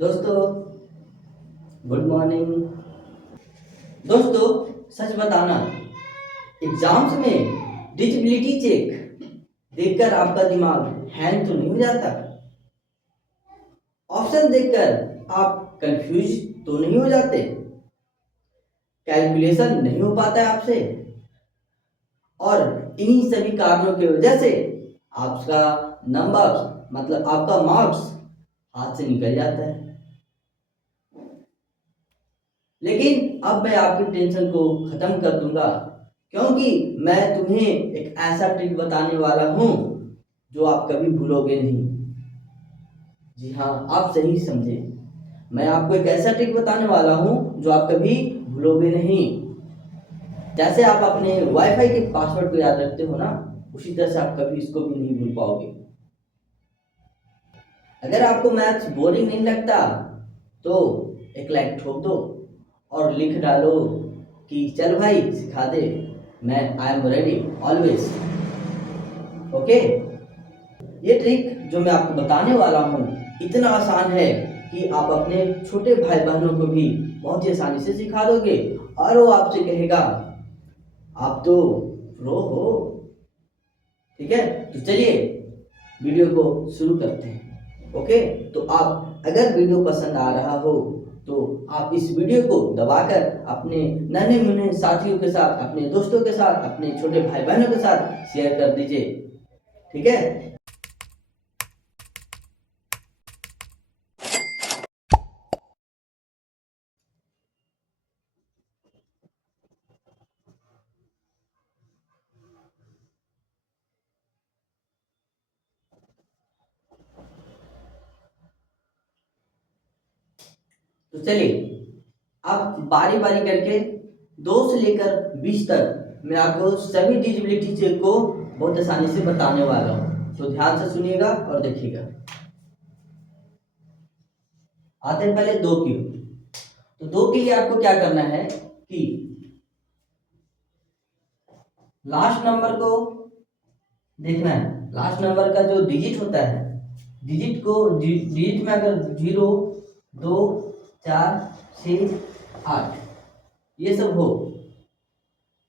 दोस्तों good morning. दोस्तों सच बताना, एग्जाम्स में डिजिबिलिटी चेक देखकर आपका दिमाग हैंग तो नहीं हो जाता? ऑप्शन देखकर आप कंफ्यूज तो नहीं हो जाते? कैलकुलेशन नहीं हो पाता है आपसे? और इन्हीं सभी कारणों की वजह से आपका नंबर मतलब आपका मार्क्स हाथ से निकल जाता है। लेकिन अब मैं आपकी टेंशन को खत्म कर दूंगा, क्योंकि मैं तुम्हें एक ऐसा ट्रिक बताने वाला हूं जो आप कभी भूलोगे नहीं। जी हाँ, आप सही समझे। मैं आपको एक ऐसा ट्रिक बताने वाला हूं जो आप कभी भूलोगे नहीं। जैसे आप अपने वाईफाई के पासवर्ड को याद रखते हो ना, उसी तरह से आप कभी इसको भी नहीं भूल पाओगे। अगर आपको मैथ्स बोरिंग नहीं लगता तो एक लाइक ठोक दो और लिख डालो कि चल भाई सिखा दे, मैं I am ready always. Okay, ये ट्रिक जो मैं आपको बताने वाला हूँ इतना आसान है कि आप अपने छोटे भाई बहनों को भी बहुत ही आसानी से सिखा दोगे और वो आपसे कहेगा आप तो प्रो हो। ठीक है, तो चलिए वीडियो को शुरू करते हैं। ओके, तो आप अगर वीडियो पसंद आ रहा हो तो आप इस वीडियो को दबाकर अपने नन्हे मुन्ने साथियों के साथ, अपने दोस्तों के साथ, अपने छोटे भाई बहनों के साथ शेयर कर दीजिए। ठीक है, तो चलिए अब बारी बारी करके 2 से लेकर 20 तक मैं आपको सभी डिजिबिलिटी चेक को बहुत आसानी से बताने वाला हूँ, तो ध्यान से सुनिएगा और देखिएगा। आते हैं पहले 2 की। तो 2 के लिए आपको क्या करना है कि लास्ट नंबर को देखना है। लास्ट नंबर का जो डिजिट होता है, डिजिट में अगर 0, 2, 4, 6, 8 ये सब हो,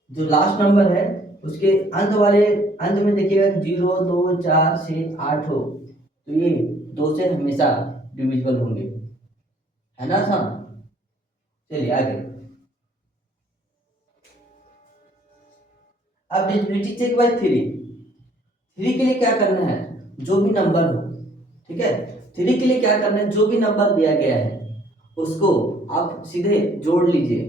जो लास्ट नंबर है उसके अंत में देखिएगा 0, 2, 4, 6, 8 हो, तो ये 2 से हमेशा डिविजिबल होंगे, है ना सर? चलिए आगे। अब डिजिबिलिटी चेक बाय 3 के लिए क्या करना है, जो भी नंबर हो, ठीक है, 3 के लिए क्या करना है, जो भी नंबर दिया गया है उसको आप सीधे जोड़ लीजिए।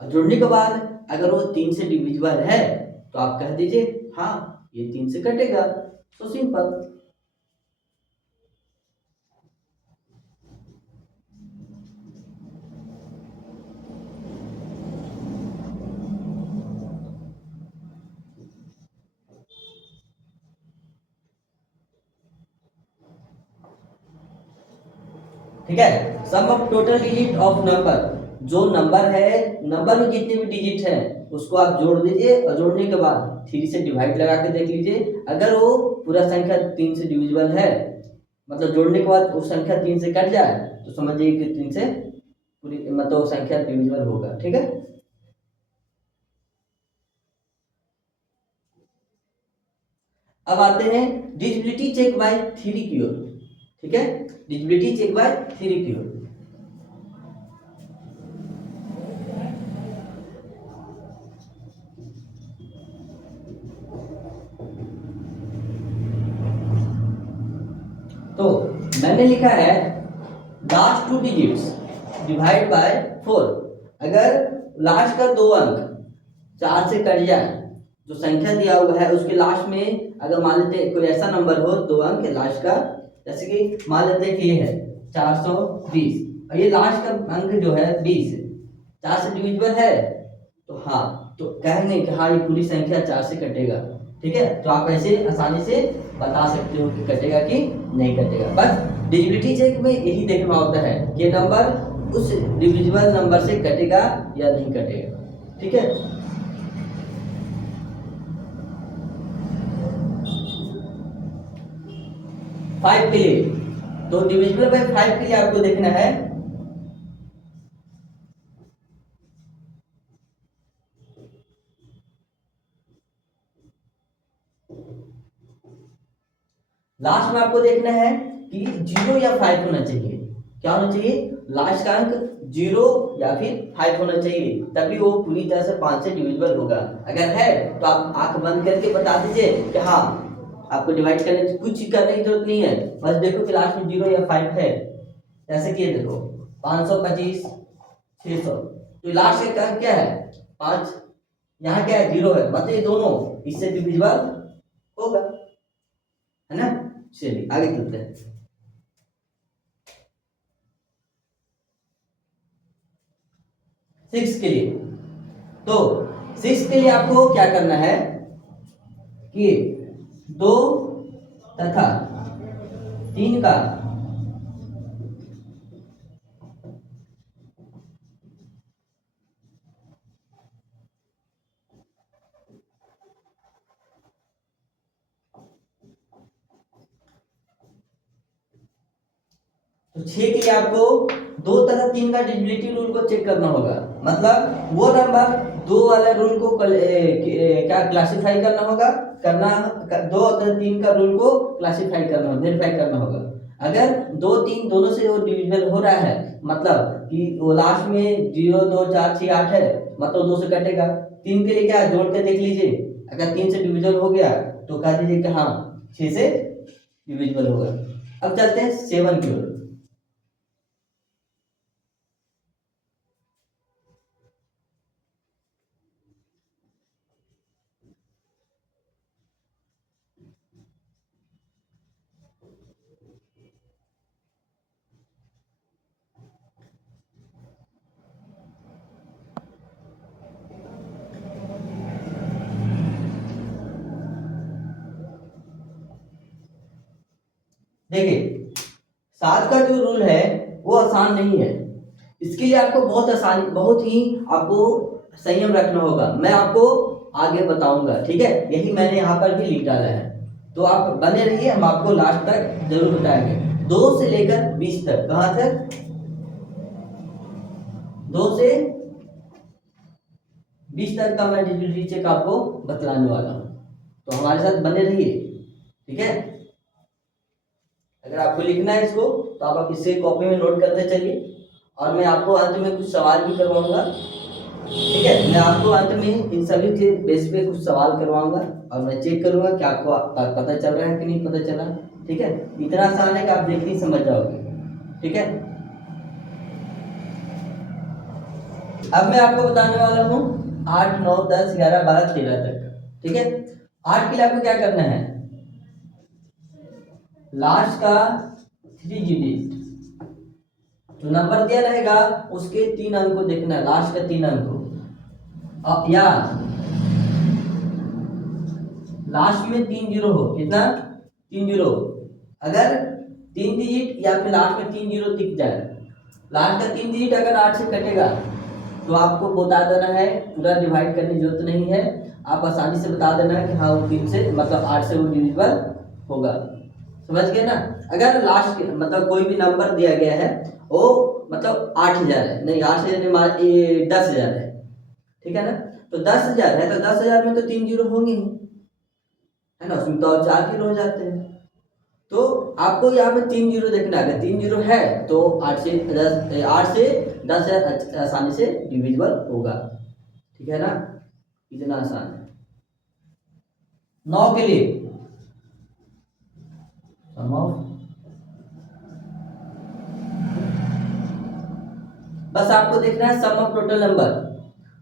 और जोड़ने के बाद अगर वो 3 से डिविजिबल है तो आप कह दीजिए हाँ ये 3 से कटेगा। तो सिंपल। ठीक है, sum of total digit of number, जो नंबर है, नंबर में जितने भी डिजिट हैं उसको आप जोड़ दीजिए और जोड़ने के बाद 3 से डिवाइड लगा के देख लीजिए। अगर वो पूरा संख्या 3 से डिविजिबल है, मतलब जोड़ने के बाद वो संख्या 3 से कट जाए तो समझिए कि 3 से पूरी मतलब वो संख्या डिविजिबल होगा। ठीक है, अब आते हैं डिजिबिलिटी चेक बाय 3 की ओर। ठीक है, डिजिबिलिटी चेक बाय 3 की ओर। तो मैंने लिखा है लास्ट 2 डिजिट्स डिवाइड बाय 4। अगर लास्ट का 2 अंक 4 से कट जाए, जो संख्या दिया हुआ है उसके लास्ट में अगर मान लेते हैं कोई ऐसा नंबर हो 2 अंक लास्ट का, जैसे कि मान लेते हैं कि ये है 420 और ये लास्ट का अंक जो है 20 4 से डिविजिबल है, तो हाँ, तो कहेंगे कि हाँ ये पूरी संख्या 4 से कटेगा। ठीक है, तो आप ऐसे आसानी से बता सकते हो कि कटेगा कि नहीं कटेगा। बस डिजिबिलिटी चेक में यही देखना होता है कि नंबर उस डिविजिबल नंबर से कटेगा या नहीं कटेगा। ठीक है, 5 के लिए तो डिविजिबल बाय 5 के लिए आपको देखना है लास्ट में आपको देखना है कि 0 या 5 होना चाहिए। क्या होना चाहिए? लास्ट का अंक 0 या फिर 5 होना चाहिए, तभी वो पूरी तरह से 5 से डिविजिबल होगा। अगर है तो आप आंख बंद करके बता दीजिए कि हाँ, आपको डिवाइड करने कुछ करने की जरूरत नहीं है, बस देखो कि लास्ट में 0 या 5 है। ऐसे किए देखो 525 600, तो लास्ट का अंक क्या है? 5। यहाँ क्या है? 0 है, मतलब ये दोनों इससे डिविजिबल होगा, है ना। चलिए आगे चलते हैं। 6 के लिए, तो 6 के लिए आपको क्या करना है कि 2 तथा 3 का तो 6 के लिए आपको 2 तथा 3 का डिविजिबिलिटी रूल को चेक करना होगा। मतलब वो नंबर 2 वाले रूल को क्या क्लासिफाई करना होगा, 2 तथा 3 का रूल को क्लासिफाई करना होगा, वेरीफाई करना होगा। अगर 2 3 दोनों से वो डिविजिबल हो रहा है, मतलब कि वो लास्ट में 0 2 4 6 8 है, मतलब 2 से कटेगा। 3 के लिए क्या जोड़ के देख लीजिए, अगर 3 से डिविजिबल हो गया तो कह दीजिए कि हाँ 6 से डिविजिबल होगा। अब चलते हैं 7 की ओर। देखिए 7 का जो रूल है वो आसान नहीं है। इसके लिए आपको बहुत ही आपको संयम रखना होगा। मैं आपको आगे बताऊंगा, ठीक है। यही मैंने यहाँ पर भी लिख डाला है, तो आप बने रहिए, हम आपको लास्ट तक जरूर बताएंगे। 2 से लेकर 20 तक, कहाँ तक? 2 से 20 तक का मैं डिजिटल चेक आपको बतलाने वाला हूँ, तो हमारे साथ बने रहिए, ठीक है। अगर आपको लिखना है इसको तो आप इसे कॉपी में नोट करते चलिए, और मैं आपको अंत में कुछ सवाल भी करवाऊंगा, ठीक है। मैं आपको अंत में इन सभी के बेस पे कुछ सवाल करवाऊंगा, और मैं चेक करूंगा कि आपको पता चल रहा है कि नहीं पता चला, ठीक है। इतना आसान है कि आप देखते ही समझ जाओगे, ठीक है। अब मैं आपको बताने वाला हूँ 8 9 10 11 12 13 तक, ठीक है। 8 के लिए आपको क्या करना है? लास्ट का 3 डिजिट जो नंबर दिया रहेगा उसके 3 अंक को देखना है, लास्ट का 3 अंक को, या लास्ट में 3 जीरो हो, कितना? 3 जीरो। अगर 3 डिजिट या फिर लास्ट में 3 जीरो दिख जाए, लास्ट का 3 डिजिट अगर 8 से कटेगा तो आपको बता देना है, पूरा डिवाइड करने की जरूरत नहीं है, आप आसानी से बता देना है कि हाँ वो 3 से मतलब 8 से वो डिविजिबल होगा, समझ गए ना। अगर लास्ट मतलब कोई भी नंबर दिया गया है वो मतलब 8000 है, नहीं 8000 नहीं, 10,000 है, ठीक है ना। तो 10,000 है तो 10,000 में तो 3 जीरो होंगे ही, है ना, उसमें तो और 4 जीरो हो जाते हैं। तो आपको यहाँ पे 3 जीरो देखना है, अगर 3 जीरो है तो 8 से 10,000 आसानी से डिविजिबल होगा, ठीक है ना। इतना आसान है। 9 के लिए सम ऑफ, बस आपको देखना है सम ऑफ टोटल नंबर,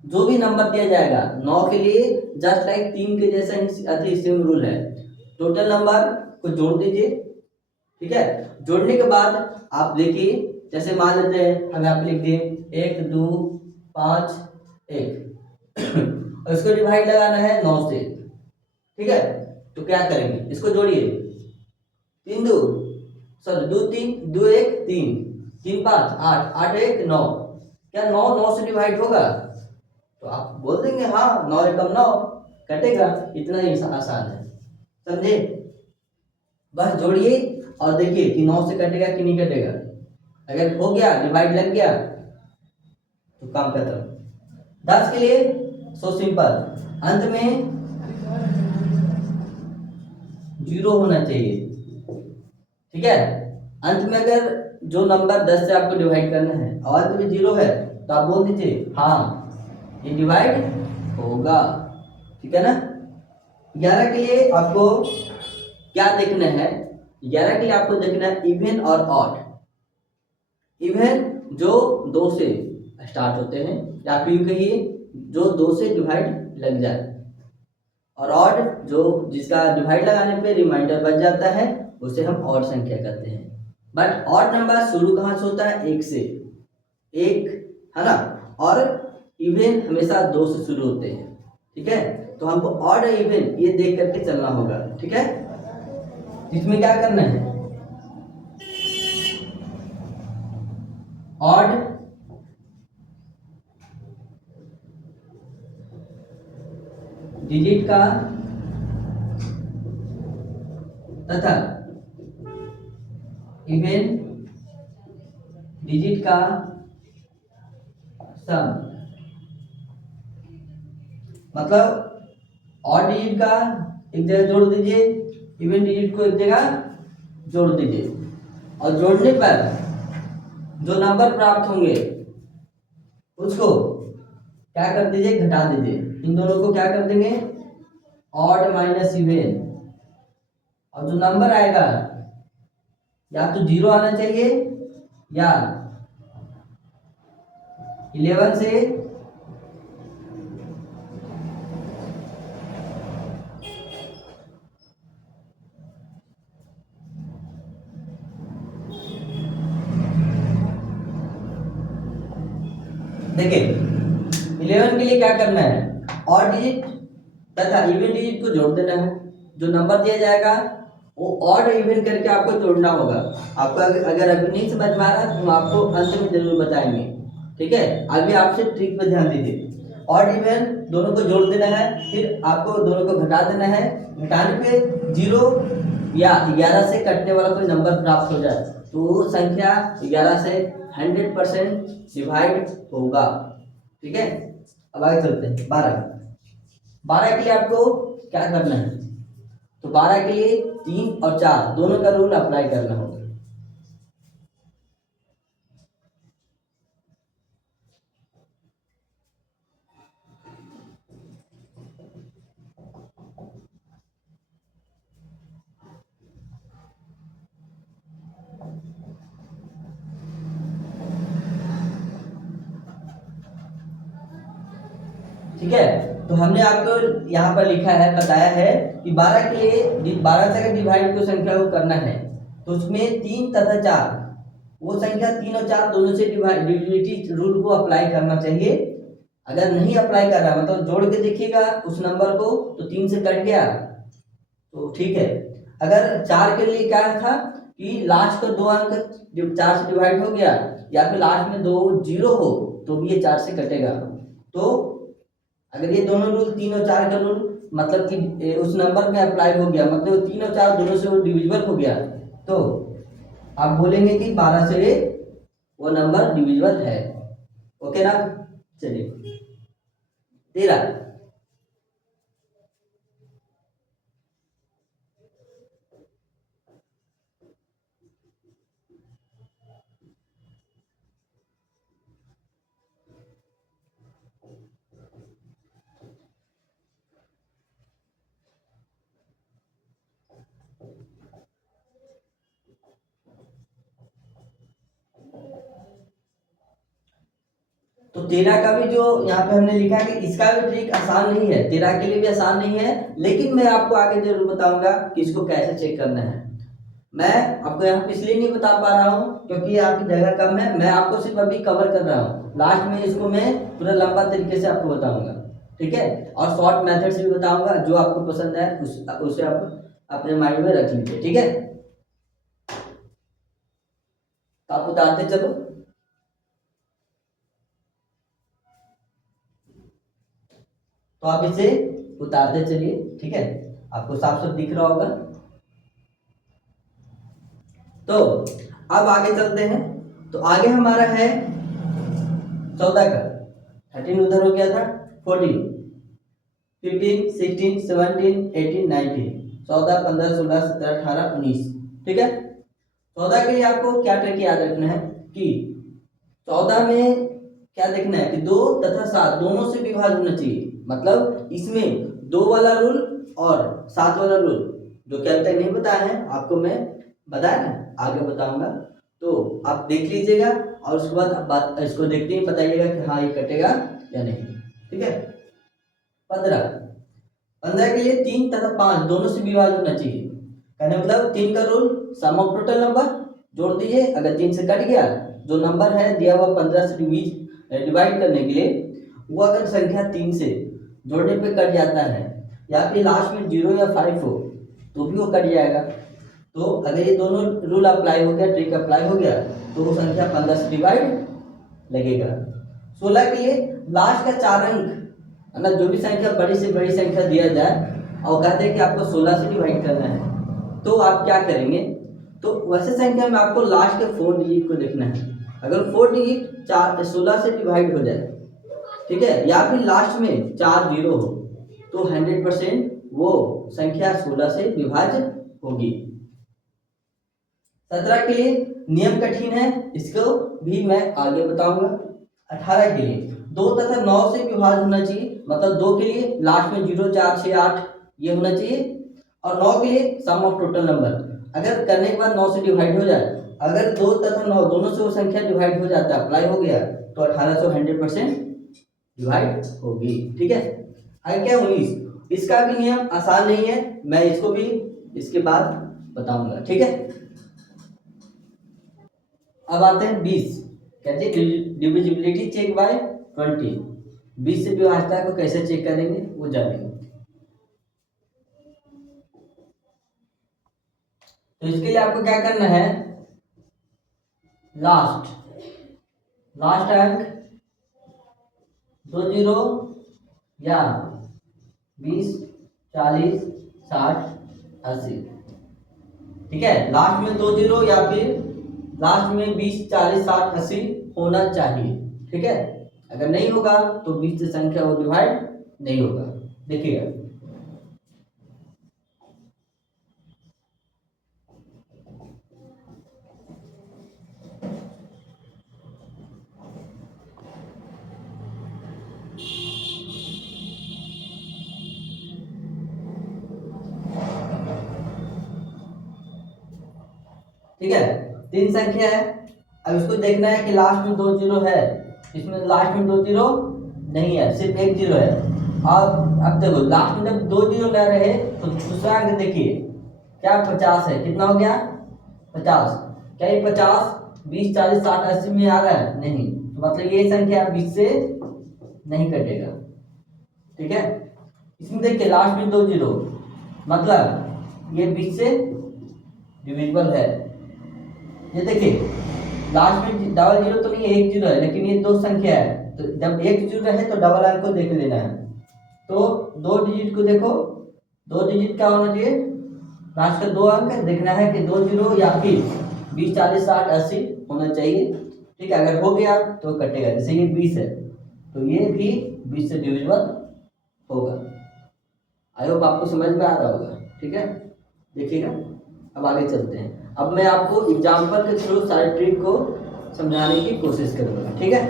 जो भी नंबर दिया जाएगा 9 के लिए जस्ट लाइक 3 के जैसा ही सेम रूल है, टोटल नंबर को जोड़ दीजिए, ठीक है। जोड़ने के बाद आप देखिए, जैसे मान लेते हैं हम यहाँ पे लिख दिए 1 2 5 1 और इसको डिवाइड लगाना है 9 से, ठीक है। तो क्या करेंगे, इसको जोड़िए, 3 2 सॉरी 2 3 2 1 3 3 5 8 8 1 9, क्या 9 9 से डिवाइड होगा? तो आप बोल देंगे हाँ 9 एकम 9 कटेगा, इतना ही आसान है, समझे। बस जोड़िए और देखिए कि 9 से कटेगा कि नहीं कटेगा। अगर हो गया, डिवाइड लग गया तो काम खत्म। 10 के लिए सो सिंपल, अंत में 0 होना चाहिए, ठीक है। अंत में अगर जो नंबर 10 से आपको डिवाइड करना है और अंत में 0 है तो आप बोल दीजिए हाँ ये डिवाइड होगा, ठीक है ना। 11 के लिए आपको क्या देखना है, 11 के लिए आपको देखना है इवन और ऑड। इवन जो 2 से स्टार्ट होते हैं या फिर यूं कहिए जो 2 से डिवाइड लग जाए, और ऑड जो जिसका डिवाइड लगाने पे रिमाइंडर बच जाता है उसे हम ऑड संख्या कहते हैं। बट ऑड नंबर शुरू कहाँ से होता है, 1 से, 1 है ना। और इवन हमेशा 2 से शुरू होते हैं, ठीक है। तो हमको ऑड और इवन ये देख करके चलना होगा, ठीक है। इसमें क्या करना है, ऑड डिजिट का तथा इवन डिजिट का सम, मतलब ऑड डिजिट का एक जगह जोड़ दीजिए, इवन डिजिट को एक जगह जोड़ दीजिए, और जोड़ने पर जो नंबर प्राप्त होंगे उसको क्या कर दीजिए, घटा दीजिए। इन दोनों को क्या कर देंगे, ऑड माइनस इवन, और जो नंबर आएगा या तो 0 आना चाहिए या 11 से देखिए 11 के लिए क्या करना है, ऑड डिजिट तथा इवन डिजिट को जोड़ देना है। जो नंबर दिया जाएगा वो ऑड इवन करके आपको जोड़ना होगा। आपको अगर अभी नहीं समझ में आ रहा तो हम आपको अंत में जरूर बताएंगे, ठीक है। आगे आपसे ट्रिक पर ध्यान दीजिए। ऑड इवन दोनों को जोड़ देना है, फिर आपको दोनों को घटा देना है। घटाने पे 0 या 11 से कटने वाला कोई नंबर प्राप्त हो जाए तो वो संख्या 11 से 100% डिवाइड होगा, ठीक है। अब आगे चलते हैं 12 के लिए आपको क्या करना है, तो 12 के लिए 3 और 4 दोनों का रूल अप्लाई करना होगा। ठीक है, तो हमने आपको यहाँ पर लिखा है, बताया है कि 12 के लिए 12 से अगर डिवाइड को संख्या को करना है तो उसमें 3 तथा 4, वो संख्या 3 और 4 दोनों से डिविजिबिलिटी रूल को अप्लाई करना चाहिए। अगर नहीं अप्लाई कर रहा मतलब जोड़ के देखिएगा उस नंबर को तो 3 से कट गया तो ठीक है। अगर 4 के लिए क्या था कि लास्ट का 2 अंक 4 से डिवाइड हो गया या फिर लास्ट में 2 0 हो तो भी ये 4 से कटेगा। तो अगर ये दोनों रूल 3 और 4 का रूल मतलब कि उस नंबर में अप्लाई हो गया, मतलब 3 और 4 दोनों से वो डिविजिबल हो गया, तो आप बोलेंगे कि 12 से वो नंबर डिविजिबल है। ओके ना, चलिए 13। तो 13 का भी जो यहाँ पे हमने लिखा है कि इसका भी ट्रिक आसान नहीं है, 13 के लिए भी आसान नहीं है, लेकिन मैं आपको आगे जरूर बताऊंगा कि इसको कैसे चेक करना है। मैं आपको यहाँ पे इसलिए नहीं बता पा रहा हूँ क्योंकि आपकी जगह कम है, मैं आपको सिर्फ अभी कवर कर रहा हूँ। लास्ट में इसको मैं पूरा लंबा तरीके से आपको बताऊंगा, ठीक है। और शॉर्ट मेथड्स भी बताऊंगा, जो आपको पसंद है उसे आप अपने माइंड में रख लीजिए, ठीक है। तो आप उतारते चलो। तो आप इसे उतारते चलिए, ठीक है। आपको साफ साफ दिख रहा होगा। तो अब आगे चलते हैं। तो आगे हमारा है 14 का। 13 उधर हो गया था, 14, 15, 16, 17, 18, 19, 14, 15, 16, 17, 18, 19। ठीक है। 14 के लिए आपको क्या ट्रिक याद रखना है कि 14 में क्या देखना है कि 2 तथा 7 दोनों से विभाज्य होना चाहिए। मतलब इसमें 2 वाला रूल और 7 वाला रूल जो कि अभी तक नहीं बताया है आपको, मैं बताया ना, आगे बताऊंगा। तो आप देख लीजिएगा और उसके बाद आप बात इसको देखते ही बताइएगा कि हाँ ये कटेगा या नहीं। ठीक है। 15 के लिए 3 तथा 5 दोनों से विभाज्य होना चाहिए। कहने मतलब 3 का rule, sum of total number जोड़ दीजिए। अगर 3 से कट गया, जो नंबर है दिया हुआ 15 से डिवाइड करने के लिए, वो अगर संख्या 3 से जोड़ने पे कट जाता है या फिर लास्ट में 0 या 5 हो तो भी वो कट जाएगा। तो अगर ये दोनों रूल अप्लाई हो गया, ट्रिक अप्लाई हो गया, तो वो संख्या 15 से डिवाइड लगेगा। 16 के लिए लास्ट का 4 अंक है ना, जो भी संख्या बड़ी से बड़ी संख्या दिया जाए और कहते हैं कि आपको 16 से डिवाइड करना है, तो आप क्या करेंगे? तो वैसे संख्या में आपको लास्ट के 4 डिजिट को देखना है। अगर 4 डिजिट 16 से डिवाइड हो जाए, ठीक है, या फिर लास्ट में 4 जीरो हो, तो 100% वो संख्या 16 से विभाज्य होगी। 17 के लिए नियम कठिन है, इसको भी मैं आगे बताऊंगा। 18 के लिए 2 तथा 9 से विभाज्य होना चाहिए। मतलब 2 के लिए लास्ट में 0, 4, 6, 8 ये होना चाहिए, और 9 के लिए सम ऑफ टोटल नंबर। अगर करने के बाद 9 से डिवाइड हो जाए, अगर 2 तथा 9 दोनों से वो संख्या डिवाइड हो जाता है, अप्लाई हो गया, तो 1800 100% डिवाइड होगी। ठीक है। आगे क्या 19, इसका भी नियम आसान नहीं है, मैं इसको भी इसके बाद बताऊंगा। ठीक है। अब आते हैं 20। कहते हैं डिविजिबिलिटी चेक बाय 20। 20 से विभाज्यता को कैसे चेक करेंगे वो जानेंगे। तो इसके लिए आपको क्या करना है? लास्ट अंक 2 जीरो या 20, 40, 60, 80। ठीक है। लास्ट में 2 जीरो या फिर लास्ट में 20, 40, 60, 80 होना चाहिए। ठीक है। अगर नहीं होगा तो 20 से संख्या वो डिवाइड नहीं होगा। देखिएगा, ठीक है। 3 संख्या है, अब इसको देखना है कि लास्ट में 2 जीरो है, इसमें लास्ट में 2 जीरो नहीं है, सिर्फ 1 जीरो है। अब देखो लास्ट में जब 2 जीरो न रहे तो दूसरा अंक देखिए क्या 50 है। कितना हो गया? 50। क्या ये 50 20, 40, 60, 80 में आ रहा है? नहीं, तो मतलब ये संख्या 20 से नहीं कटेगा। ठीक है। इसमें देखिए लास्ट में 2 जीरो, मतलब ये 20 से डिविजिबल है। ये देखिए लास्ट में डबल जीरो तो नहीं है, 1 जीरो है, लेकिन ये 2 संख्या है, तो जब 1 जीरो है तो डबल अंक को देख लेना है। तो 2 डिजिट को देखो, 2 डिजिट क्या होना चाहिए? लास्ट का 2 अंक देखना है कि 2 जीरो या फिर 20, 40, 60, 80 होना चाहिए। ठीक है। अगर हो गया तो कटेगा। जैसे ये 20 है तो ये भी 20 से डिविजिबल होगा। आई होप आपको समझ में आ रहा होगा। ठीक है। देखिएगा, अब आगे चलते हैं। अब मैं आपको एग्जाम्पल के थ्रू सारे ट्रिक को समझाने की कोशिश करूंगा। ठीक है।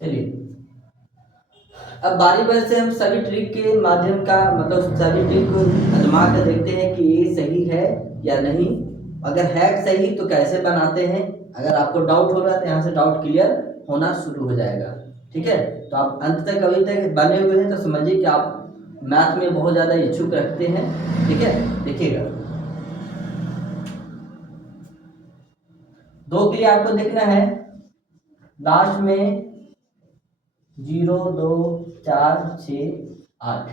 चलिए, अब बारी बारी से हम सभी ट्रिक के माध्यम का मतलब सभी ट्रिक को आजमा कर देखते हैं कि ये सही है या नहीं। अगर है सही तो कैसे बनाते हैं। अगर आपको डाउट हो रहा है तो यहाँ से डाउट क्लियर होना शुरू हो जाएगा। ठीक है। तो आप अंत तक अभी तक बने हुए हैं तो समझिए कि आप मैथ में बहुत ज़्यादा इच्छुक रखते हैं। ठीक है। देखिएगा, 2 के लिए आपको देखना है लास्ट में 0, 2, 4, 6, 8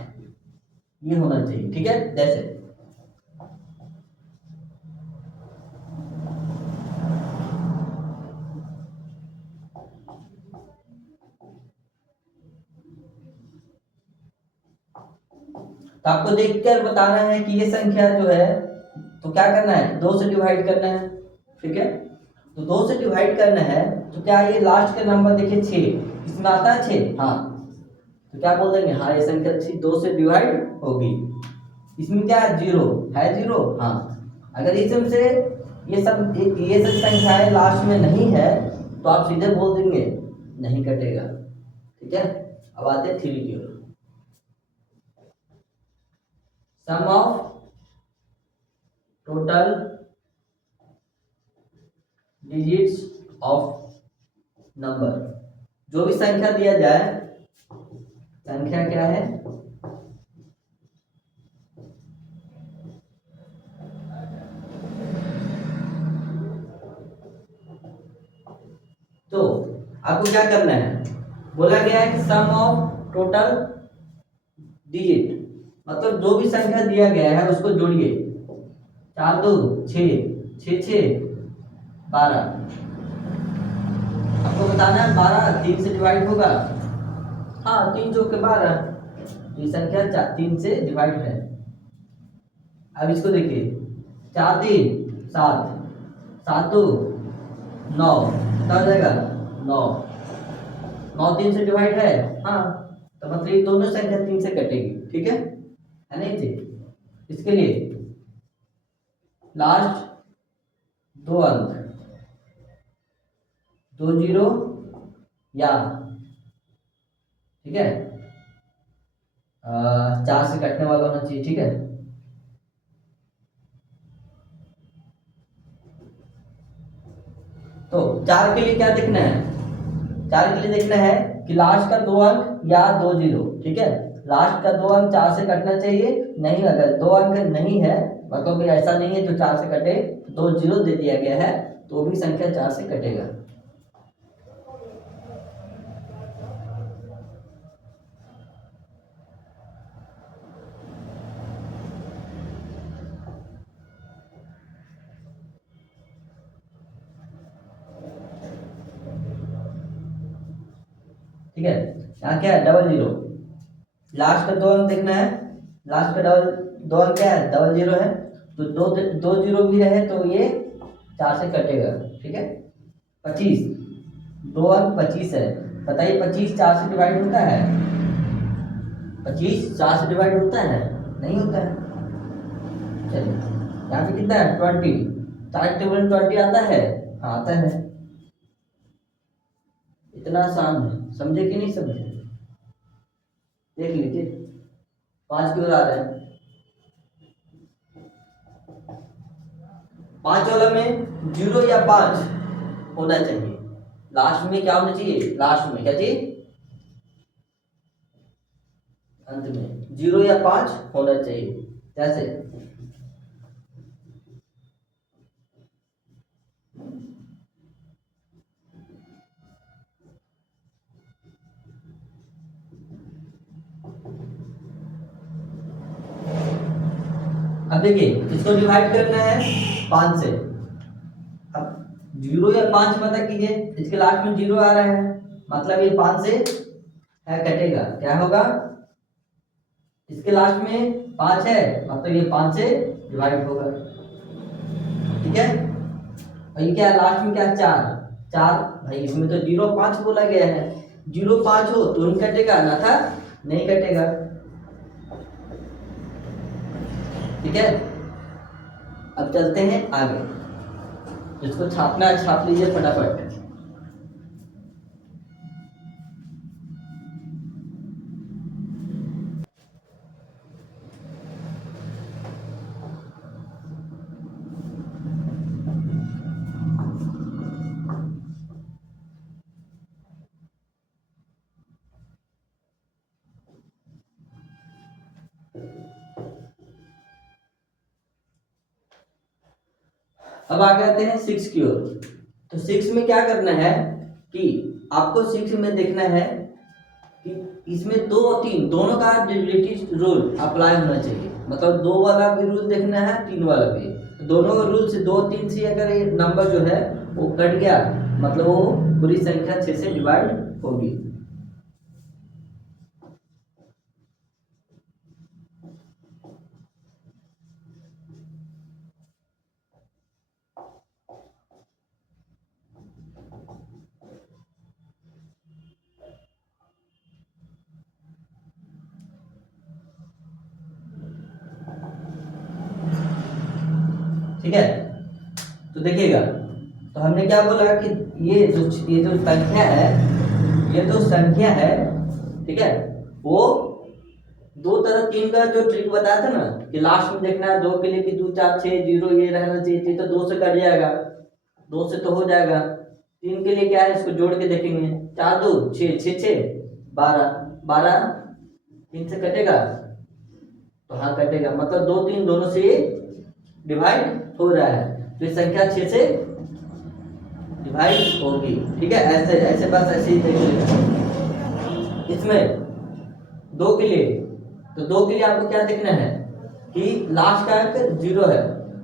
ये होना चाहिए। ठीक है। जैसे तो आपको देखकर बताना है कि ये संख्या जो है, तो क्या करना है, 2 से डिवाइड करना है। ठीक है, तो 2 से डिवाइड करना है, तो क्या ये लास्ट का नंबर देखिए 6, इसमें आता है 6, हाँ, तो क्या बोल देंगे, हाँ ये संख्या 2 से डिवाइड होगी। इसमें क्या है, 0 है, 0, हाँ। अगर इसमें से ये सब संख्याएं लास्ट में नहीं है तो आप सीधे बोल देंगे नहीं कटेगा। ठीक है, अब आते हैं 3 की ओर। Sum of total digits of number, जो भी संख्या दिया जाए, संख्या क्या है, तो आपको क्या करना है, बोला गया है कि सम ऑफ टोटल डिजिट, मतलब जो भी संख्या दिया गया है उसको जोड़िए। 4 2 6, 6 6 12। आपको बताना है 12 3 से डिवाइड होगा, हाँ 3 चौक के 12, ये संख्या 3 से डिवाइड है। अब इसको देखिए, 4 3 7, 7 2 9, कितना हो जाएगा 9, 9 3 से डिवाइड है, हाँ, तो मतलब ये दोनों संख्या 3 से कटेगी। ठीक है नहीं जी। इसके लिए लास्ट 2 अंक 2 0 या, ठीक है, 4 से कटने वाला होना चाहिए। ठीक है, तो 4 के लिए क्या देखना है, 4 के लिए देखना है कि लास्ट का 2 अंक या 2 0। ठीक है, लास्ट का 2 अंक 4 से कटना चाहिए, नहीं, अगर 2 अंक नहीं है, मतलब कि ऐसा नहीं है जो 4 से कटे, 2 0 दे दिया गया है तो भी संख्या 4 से कटेगा। ठीक है, यहाँ क्या है, डबल 0, लास्ट का 2 अंक देखना है, लास्ट का डबल 2 अंक क्या है, डबल 0 है, तो 2 0 भी रहे तो ये 4 से कटेगा। ठीक है, 25, 2 अंक 25 है, बताइए 25 4 से डिवाइड होता है, 25 4 से डिवाइड होता है, नहीं होता है। चलिए यहाँ पे कितना है, 20, 4 टेबल 20 आता है, हाँ आता है। इतना आसान है, समझे कि नहीं समझे, देख लीजिए। 5 की ओर आ रहे हैं, 5 वाला में 0 या 5 होना चाहिए, लास्ट में क्या होना चाहिए, लास्ट में क्या चाहिए, अंत में 0 या 5 होना चाहिए। जैसे अब देखिए, इसको डिवाइड करना है 5 से, अब 0 या 5 पता कीजिए, इसके लास्ट में 0 आ रहा है, मतलब ये 5 से है कटेगा, क्या होगा, इसके लास्ट में 5 है, मतलब ये 5 से डिवाइड होगा। ठीक है, और ये क्या है, लास्ट में क्या है, 4 4, भाई इसमें तो 0 5 बोला गया है, 0 5 हो तो नहीं कटेगा, ना था नहीं कटेगा। ठीक है, अब चलते हैं आगे, जिसको छापना है छाप लीजिए फटाफट। अब आ जाते हैं 6 की ओर। तो 6 में क्या करना है कि आपको 6 में देखना है कि इसमें 2 और 3 दोनों का डिविजिबिलिटी रूल अप्लाई होना चाहिए, मतलब 2 वाला भी रूल देखना है, 3 वाला भी, तो दोनों का रूल से 2 3 से अगर ये नंबर जो है वो कट गया, मतलब वो पूरी संख्या 6 से डिवाइड होगी। ठीक है। तो देखिएगा, तो हमने क्या बोला कि ये जो संख्या है, ये जो संख्या है, ठीक है, वो 2 तरह 3 का जो ट्रिक बताया था ना कि लास्ट में देखना है 2 के लिए कि 2 4 6 0 ये रहना चाहिए, तो 2 से कट जाएगा, 2 से तो हो जाएगा। 3 के लिए क्या है, इसको जोड़ के देखेंगे, 4 2 6 6 6 12 12, 3 से कटेगा तो हाँ कटेगा, मतलब 2 3 दोनों से डिवाइड हो रहा है, तो ये संख्या 6 से डिवाइड होगी। ठीक है, ऐसे ऐसे बस ऐसे ही देखिए। इसमें 2 के लिए, तो 2 के लिए आपको क्या देखना है कि लास्ट का अंक 0 है,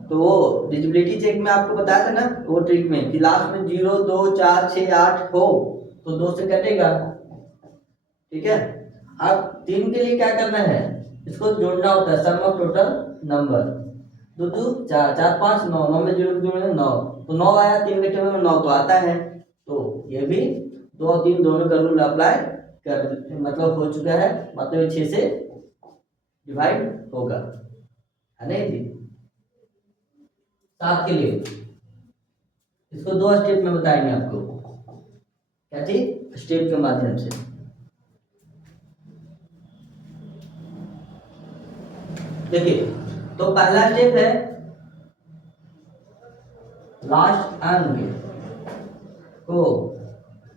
तो वो डिजिबिलिटी चेक में आपको बताया था ना वो ट्रिक में कि लास्ट में 0 2 4 6 8 हो तो 2 से कटेगा। ठीक है, अब 3 के लिए क्या करना है, इसको जोड़ना होता है, सम ऑफ टोटल नंबर, 2 2 4 4 5 9 9 में 0 जोड़ेंगे 9, तो 9 आया, 3 के टेबल में 9 तो आता है, तो ये भी 2 और 3 दोनों का रूल अप्लाई कर, मतलब हो चुका है, मतलब 6 से डिवाइड होगा, है नहीं जी। 7 के लिए इसको 2 स्टेप में बताएंगे आपको, क्या चीज, स्टेप के माध्यम से। देखिए, तो पहला स्टेप है लास्ट अंक को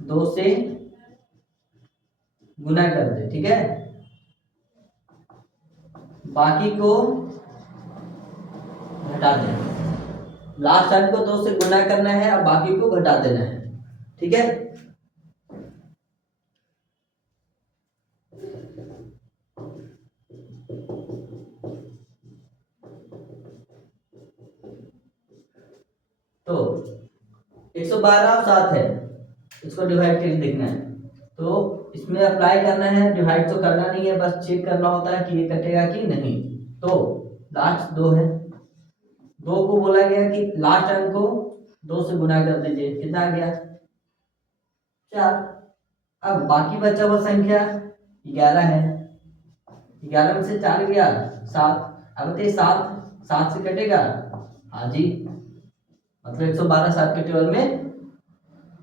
2 से गुना कर दे, ठीक है, बाकी को घटा देना, लास्ट अंक को 2 से गुना करना है और बाकी को घटा देना है। ठीक है, तो 112 और 7 है, इसको डिवाइड करके देखना है, तो इसमें अप्लाई करना है, डिवाइड तो करना नहीं है, बस चेक करना होता है कि ये कटेगा कि नहीं। तो लास्ट 2 है, 2 को बोला गया कि लास्ट अंक को 2 से गुना कर दीजिए, कितना आ गया 4। अब बाकी बचा हुआ संख्या 11 है, 11 में से 4 गया 7, अब बताइए 7 से कटेगा, हाँ जी, मतलब 112 7 के टेबल में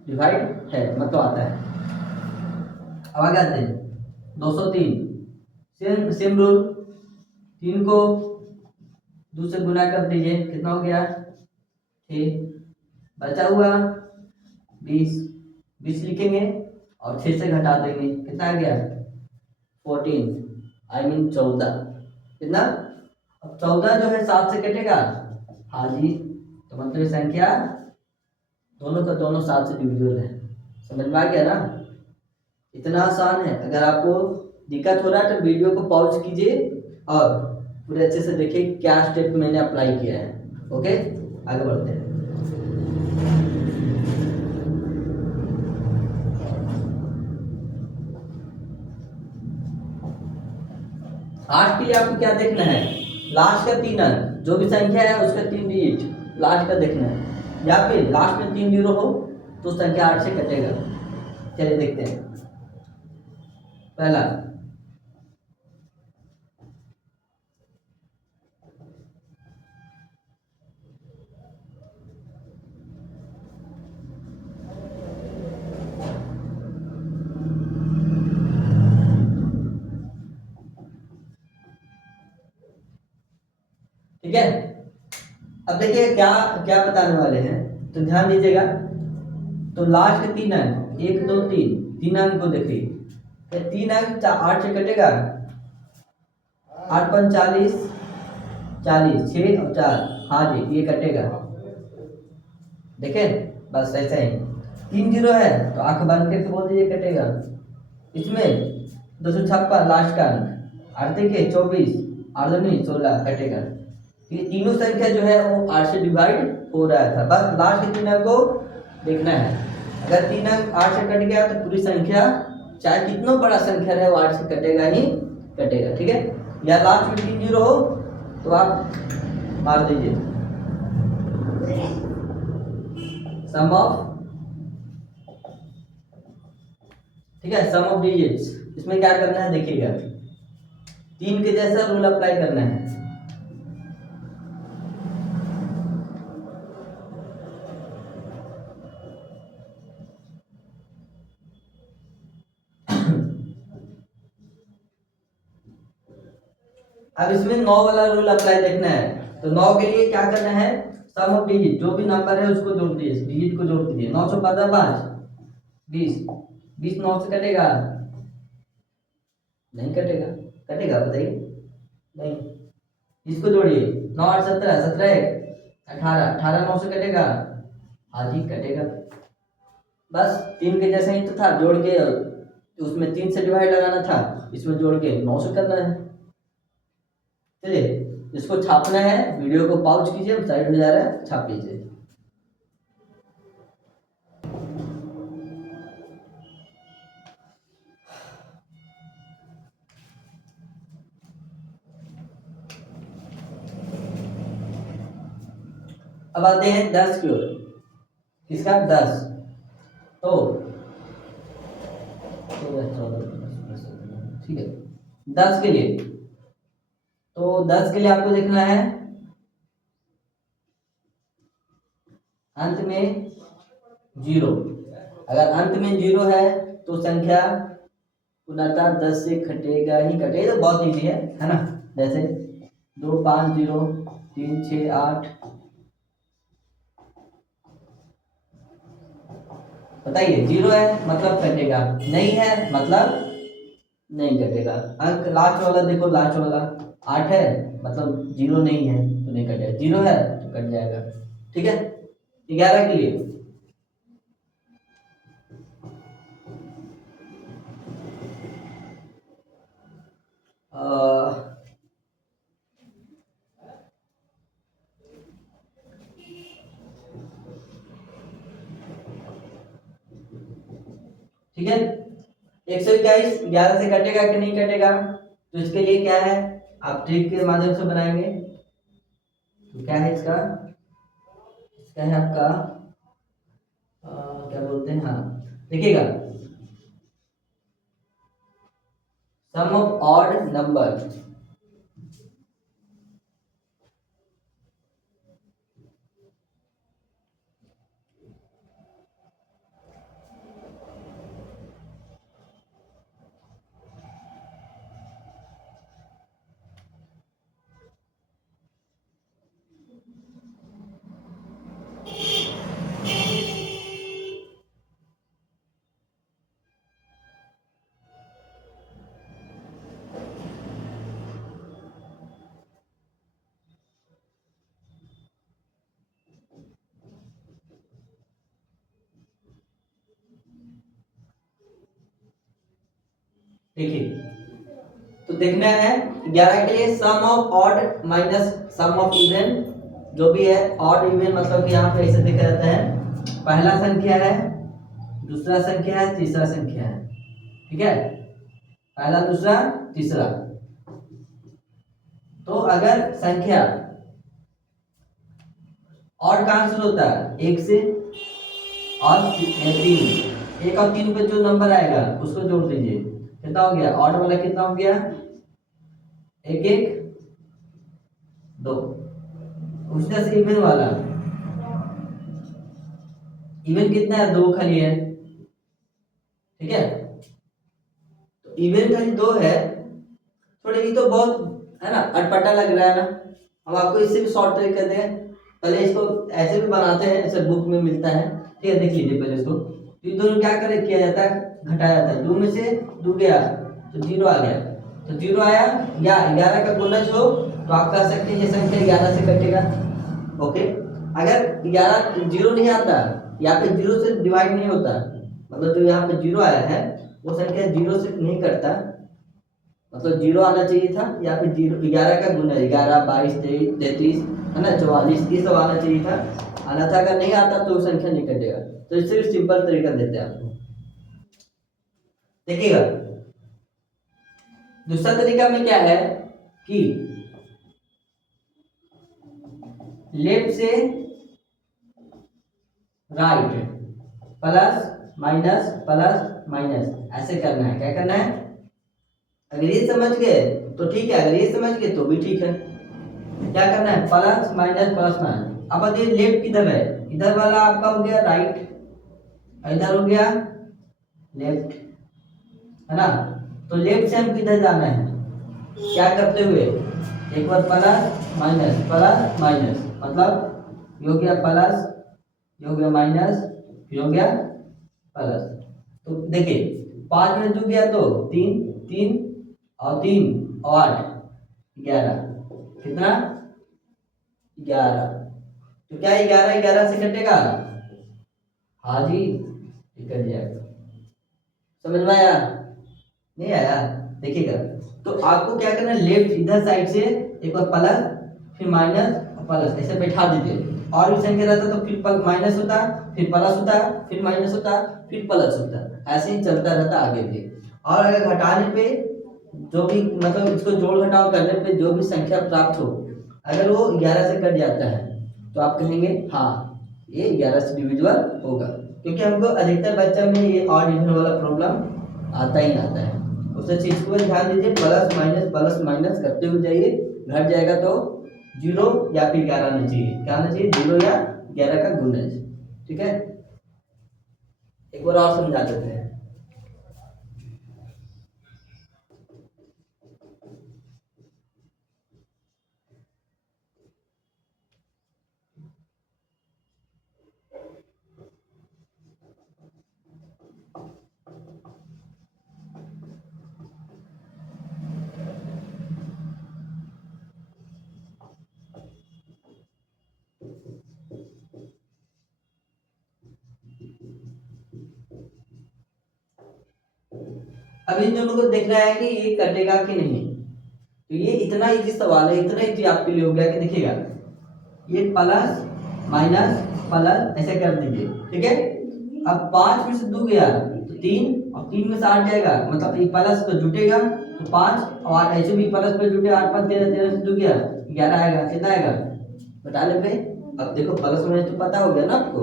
डिवाइड है, मतलब आता है। अब आगे आते हैं 203, सेम रूल, 3 को 2 से गुना कर दीजिए, कितना हो गया 6, बचा हुआ 20 लिखेंगे और 6 से घटा देंगे, कितना आ गया 14, आई मीन 14, कितना, अब 14 जो है 7 से कटेगा, हाँ जी, तो मतलब संख्या दोनों का दोनों 7 से डिविजिबल है। समझ में आ गया ना, इतना आसान है। अगर आपको दिक्कत हो रहा है तो वीडियो को पॉज कीजिए और पूरे अच्छे से देखिए क्या स्टेप मैंने अप्लाई किया है। ओके, आगे बढ़ते हैं। 8 के लिए आपको क्या देखना है, लास्ट का 3 अंक, जो भी संख्या है उसका 3 डिजिट लास्ट का देखना है, या फिर लास्ट में 3 जीरो हो तो संख्या 8 से कटेगा। चलिए देखते हैं। पहला, ठीक है, अब देखिए क्या क्या बताने वाले हैं, तो ध्यान दीजिएगा। तो लास्ट के 3 अंक 1 2 3, 3 अंक को देखिए, 3 अंक 8 से कटेगा, 8 5 40, 40 6 और 4, हाँ जी ये कटेगा। देखें, बस ऐसा ही 3 जीरो है तो आंख बंद करके बोल दीजिए कटेगा। इसमें 256 लास्ट का अंक, 8 के 24, 8 दूनी 16 कटेगा। ये तीनों संख्या जो है वो 8 से डिवाइड हो रहा था, बस लास्ट के 3 अंक को देखना है। अगर 3 अंक 8 से कट गया तो पूरी संख्या चाहे कितना बड़ा संख्या रहे वो 8 से कटेगा ही कटेगा। ठीक है, या लास्ट में 3 जीरो हो तो आप मार दीजिए सम ऑफ, ठीक है, सम ऑफ डिजिट्स। इसमें क्या करना है देखिएगा, 3 के जैसा रूल अप्लाई करना है। अब इसमें 9 वाला रूल अप्लाई देखना है। तो 9 के लिए क्या करना है, सम ऑफ डिजिट, जो भी नंबर है उसको जोड़ दीजिए, डिजिट को जोड़ दीजिए। 9 से 15 5 20, 20 9 से कटेगा, नहीं कटेगा, कटेगा बताइए, नहीं। इसको जोड़िए, 9 8 17, 17 1 18, 18 9 से कटेगा, हाँ जी कटेगा। बस 3 के जैसा ही तो था, जोड़ के उसमें 3 से डिवाइड लगाना था, इसमें जोड़ के 9 से करना है। चलिए इसको छापना है, वीडियो को पॉज कीजिए, साइड हो जा रहा है, छाप लीजिए। अब आते हैं 10 की ओर, किसका 10, तो ठीक है 10 के लिए, तो 10 के लिए आपको देखना है अंत में 0, अगर अंत में 0 है तो संख्या पूर्णतः 10 से घटेगा ही घटेगा, तो बहुत इजी है ना। जैसे 2 5 0 3 6 8, बताइए 0 है मतलब कटेगा, नहीं है मतलब नहीं कटेगा। अंक लास्ट वाला देखो, लास्ट वाला 8 है मतलब 0 नहीं है तो नहीं कटेगा, 0 है तो कट जाएगा। ठीक है 11 के लिए, ठीक है 121 11 से कटेगा कि नहीं कटेगा, तो इसके लिए क्या है, आप ट्रिक के माध्यम से बनाएंगे। तो क्या है इसका, इसका है आपका क्या बोलते हैं, हाँ देखिएगा, सम ऑफ ऑड नंबर, देखिए तो देखना है 11 के लिए sum of odd minus sum of even, जो भी है ऑड इवन मतलब कि यहाँ पे ऐसे दिखा जाता है, पहला संख्या है, दूसरा संख्या है, तीसरा संख्या है, ठीक है पहला दूसरा तीसरा। तो अगर संख्या ऑड कहां से होता है, 1 से, और 3, 1 और 3 पे जो नंबर आएगा उसको जोड़ दीजिए, कितना हो गया, ऑड वाला कितना हो गया, 1 1 2। उसी तरह से इवन वाला, इवन कितना है, 2 खाली है, ठीक है तो इवन खाली 2 है। थोड़े ये तो बहुत है ना अटपटा लग रहा है ना, हम आपको इससे भी शॉर्ट ट्रिक करते हैं, पहले इसको ऐसे भी बनाते हैं, ऐसे बुक में मिलता है, ठीक है देख लीजिए पहले इसको। तो ये दोनों क्या करे किया जाता है, घटाया जाता है, 2 में से 2 गया तो 0 आ गया, तो 0 आया, या 11 का गुणज हो तो आप कह सकते हैं ये संख्या 11 से कटेगा। ओके अगर 11 0 नहीं आता, यहाँ पे 0 से डिवाइड नहीं होता, मतलब जो यहाँ पे 0 आया है वो संख्या 0 से नहीं कटता, मतलब 0 आना चाहिए था, या फिर 0 11 का गुना 11 22 23 33 है ना 44 ये सब आना चाहिए था, आना था, अगर नहीं आता तो संख्या नहीं कटेगा। तो इससे सिंपल तरीका देते हैं आपको, देखिएगा दूसरा तरीका में क्या है कि लेफ्ट से राइट प्लस माइनस ऐसे करना है, क्या करना है, अगर ये समझ गए तो ठीक है, अगर ये समझ गए तो भी ठीक है। क्या करना है, प्लस माइनस। अब ये लेफ्ट किधर है, इधर वाला आपका हो गया राइट, इधर हो गया लेफ्ट, है ना। तो लेफ्ट से हमको इधर जाना है, क्या करते हुए एक बार प्लस माइनस मतलब ये हो गया प्लस, ये हो गया माइनस, फिर हो गया प्लस। तो देखिए 5 में 2 गया तो 3, 3 और 3 और 8 11, कितना 11। तो क्या 11 से कटेगा? हाँ जी, ये कट जाएगा। समझ में आया? नहीं आया? देखिएगा, तो आपको क्या करना है, लेफ्ट इधर साइड से एक बार प्लस फिर माइनस और प्लस ऐसे बैठा दीजिए। और भी संख्या रहता तो फिर माइनस होता, फिर प्लस होता, फिर माइनस होता, फिर प्लस होता, ऐसे ही चलता रहता आगे भी। और अगर घटाने पे जो भी मतलब इसको जोड़ घटाव करने पे जो भी संख्या प्राप्त हो, अगर वो 11 से कट जाता है तो आप कहेंगे हाँ ये 11 से डिविजिबल होगा। क्योंकि हमको अधिकतर बच्चा में ये ऑड डिवीजन वाला प्रॉब्लम आता ही आता है। उस चीज को ध्यान दीजिए, प्लस माइनस करते हुए जाइए, घट जाएगा तो 0 या फिर 11 आना चाहिए। क्या आना चाहिए? 0 या 11 का गुणज। ठीक है, एक बार और समझा देते हैं। अब इन दोनों को देखना है कि ये कटेगा कि नहीं। तो ये इतना इजी सवाल है, इतना इजी आपके लिए हो गया कि देखिएगा, ये प्लस माइनस प्लस ऐसे कर दीजिए। ठीक है, अब 5 में से 2 गया तो 3 और 3 में से 8 जाएगा, मतलब ये प्लस तो जुटेगा तो 5 और 8 ऐसे भी प्लस पे जुटे, 8 5 13, 13 से 2 गया 11 आएगा। कितना आएगा बताने पे? अब देखो प्लस में तो पता हो गया ना आपको,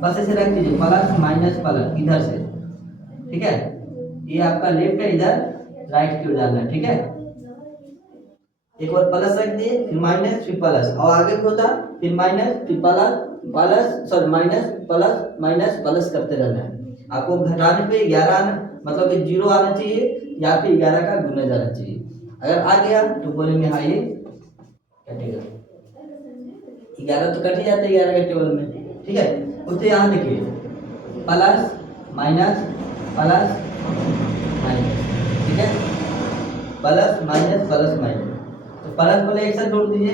बस ऐसे रख दीजिए प्लस माइनस प्लस इधर से। ठीक है, ये आपका लेफ्ट है, इधर राइट की ओर जाना है। ठीक है, एक बार प्लस रख दिए, फिर माइनस, फिर प्लस, और आगे भी होता फिर माइनस, फिर प्लस सॉरी माइनस प्लस करते रहना है। आपको घटाने पे 11 आना, मतलब 0 आना चाहिए या फिर 11 का गुना जाना चाहिए। अगर आ गया तो बोलेंगे हाँ ये कटेगा। 11 तो कट ही जाता है 11 के टेबल में। ठीक है, उससे यहाँ देखिए प्लस माइनस प्लस माइनस। ठीक है, प्लस माइनस तो प्लस वाले एक साथ जोड़ दीजिए,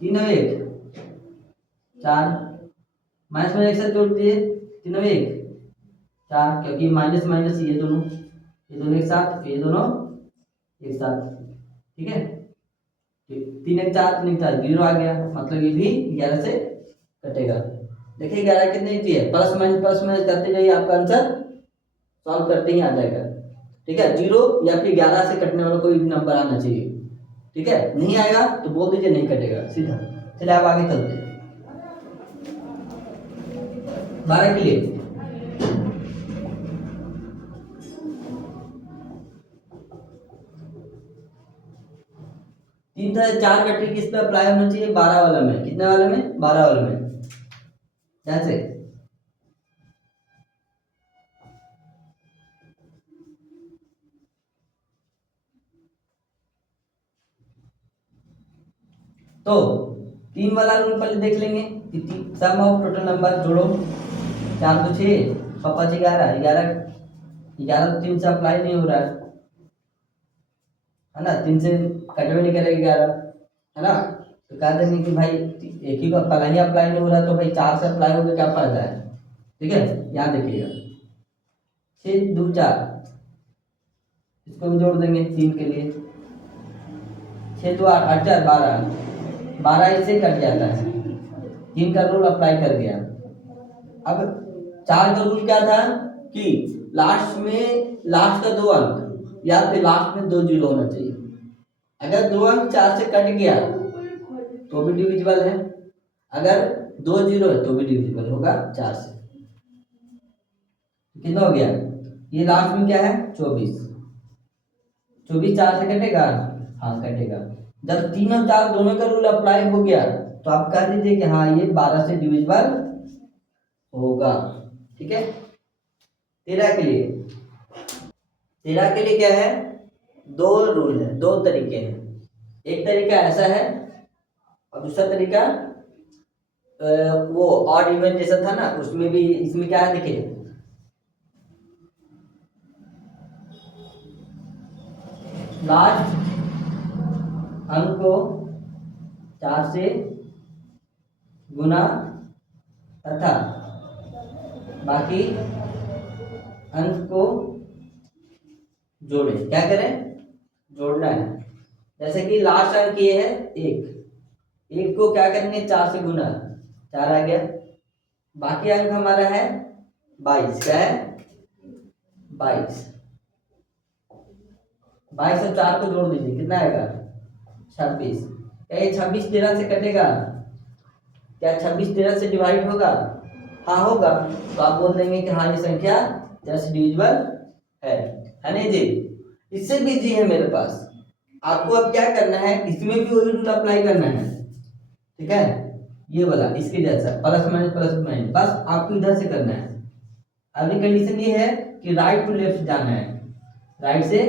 3 और 1 4, माइनस वाले एक साथ जोड़ दीजिए, 3 और 1 4, क्योंकि माइनस माइनस ये दोनों एक साथ, ये दोनों एक साथ। ठीक है, 3 1 4, 3 1 4 0 आ गया, मतलब ये भी 11 से कटेगा। देखिए 11 कितने की है, प्लस माइनस करते जाइए, आपका आंसर सॉल्व करते ही आ जाएगा। ठीक है, 0 या फिर 11 से कटने वाला कोई भी नंबर आना चाहिए। ठीक है, नहीं आएगा तो बोल दीजिए नहीं कटेगा सीधा। चलिए आप आगे चलते हैं 12 के लिए। 3 था 4 का ट्रिक किस पे अप्लाई होना चाहिए? 12 वाला में। कितने वाले में? 12 वाले में। जैसे तो 3 वाला रूल पहले देख लेंगे कि सम ऑफ टोटल नंबर जोड़ो, 4 2 6 पापा जी 11 11 11 तो 3 से अप्लाई नहीं हो रहा है ना, 3 से कटवे नहीं करेगा 11 है ना। तो कह देंगे कि भाई एक ही का पहला ही अप्लाई नहीं हो रहा तो भाई 4 से अप्लाई होगा, क्या फायदा है। ठीक है, यहाँ देखिएगा 6 2 4, इसको भी जोड़ देंगे 3 के लिए, 6 2 8 8 4 12 12 इससे कट जाता है, 3 का रूल अप्लाई कर दिया। अब 4 का रूल क्या था कि लास्ट का 2 अंक या फिर लास्ट में 2 जीरो होना चाहिए। अगर 2 अंक 4 से कट गया तो भी डिविजिबल है, अगर 2 जीरो है तो भी डिविजिबल होगा 4 से। कितना हो गया? ये लास्ट में क्या है 24, 24 4 से कटेगा, हाँ कटेगा। जब 3 और 4 दोनों का रूल अप्लाई हो गया तो आप कह दीजिए कि हाँ ये 12 से डिविजिबल होगा। ठीक है, 13 के लिए क्या है, दो रूल है, दो तरीके हैं। एक तरीका ऐसा है और दूसरा तरीका वो ऑड इवन जैसा था ना, उसमें भी इसमें क्या है देखिए, लास्ट अंक को 4 से गुना तथा बाकी अंक को जोड़े। क्या करें? जोड़ना है। जैसे कि लास्ट अंक ये है 1, 1 को क्या करेंगे 4 से गुना, 4 आ गया। बाकी अंक हमारा है 22, क्या है 22, 22 और 4 को जोड़ दीजिए, कितना आएगा 26। क्या ये 26 13 से कटेगा? क्या 26 13 से डिवाइड होगा? हाँ होगा। तो आप बोल देंगे कि हाँ ये संख्या जस्ट डिविजिबल है नहीं जी? इससे भी जी है मेरे पास। आपको अब क्या करना है, इसमें भी वही रूल अप्लाई करना है, ठीक है? ये वाला इसके जैसा प्लस माइनस, बस आपको इधर से करना है। अगली कंडीशन ये है कि राइट टू लेफ्ट जाना है, राइट से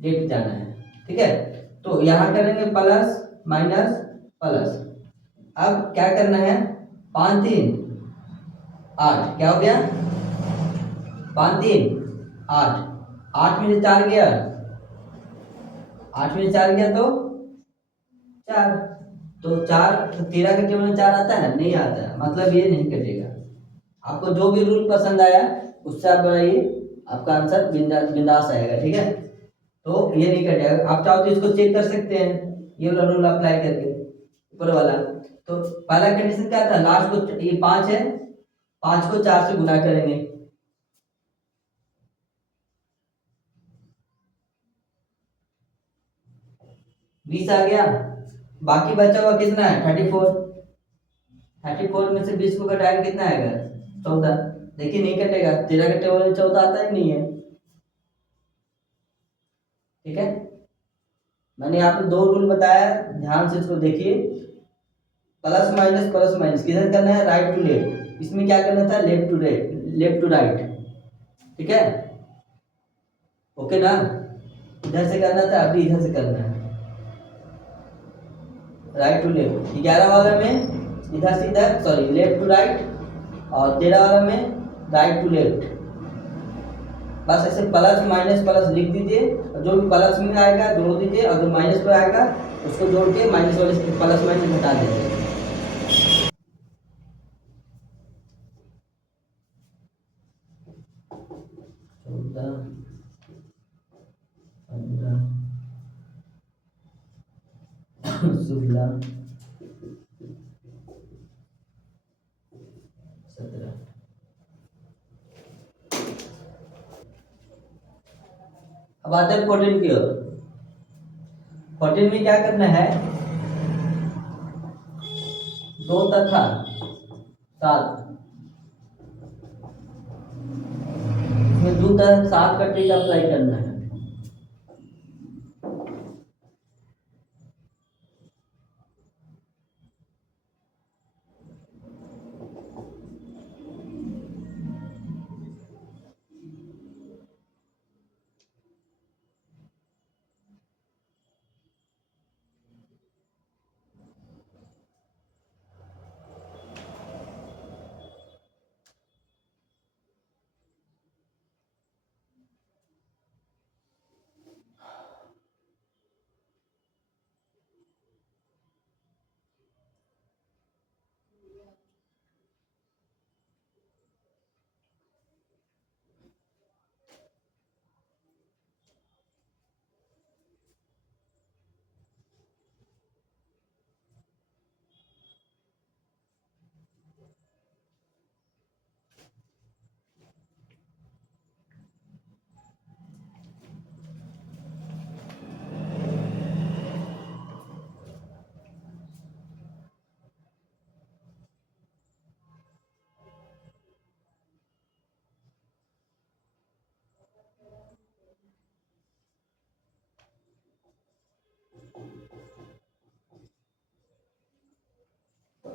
लेफ्ट जाना है, ठीक है? तो यहां करेंगे प्लस माइनस प्लस। अब क्या करना है, 5 3 8, क्या हो गया 5 3 8, 8 में से 4 गया, 8 में से 4 गया तो 4, तो 4 13 के टेबल में 4 आता है? नहीं आता है, मतलब ये नहीं कटेगा। आपको जो भी रूल पसंद आया उससे आप बनाइए, आपका आंसर बिंदास आएगा, ठीक है? तो ये नहीं कटेगा। आप चाहो तो इसको चेक कर सकते हैं, ये वाला रूल अप्लाई करके ऊपर वाला। तो पहला कंडीशन क्या था, लास्ट को ये 5 है, 5 को 4 से गुना करेंगे, बीस आ गया। बाकी बचा हुआ कितना है 34, 34 में से 20 को घटाएंगे कितना आएगा 14। देखिए नहीं कटेगा, 13 के टेबल में 14 आता ही नहीं है, ठीक है? मैंने यहाँ पे दो रूल बताया, ध्यान से इसको देखिए। प्लस माइनस किधर करना है, राइट टू लेफ्ट। इसमें क्या करना था, लेफ्ट टू राइट, ठीक है? ओके ना? इधर से करना था, अभी इधर से करना है, राइट टू लेफ्ट। 11 वाला में इधर से इधर, सॉरी लेफ्ट टू राइट, और 13 वाला में राइट टू लेफ्ट। बस ऐसे प्लस लिख दीजिए, और जो भी प्लस में आएगा जोड़ दीजिए, और जो माइनस पे आएगा उसको जोड़ के माइनस वाले से प्लस माइनस घटा दीजिए। अब आते हैं 14 की ओर। 14 में क्या करना है, 2 तथा 7, इसमें 2 तथा 7 का ट्रिक अप्लाई करना है।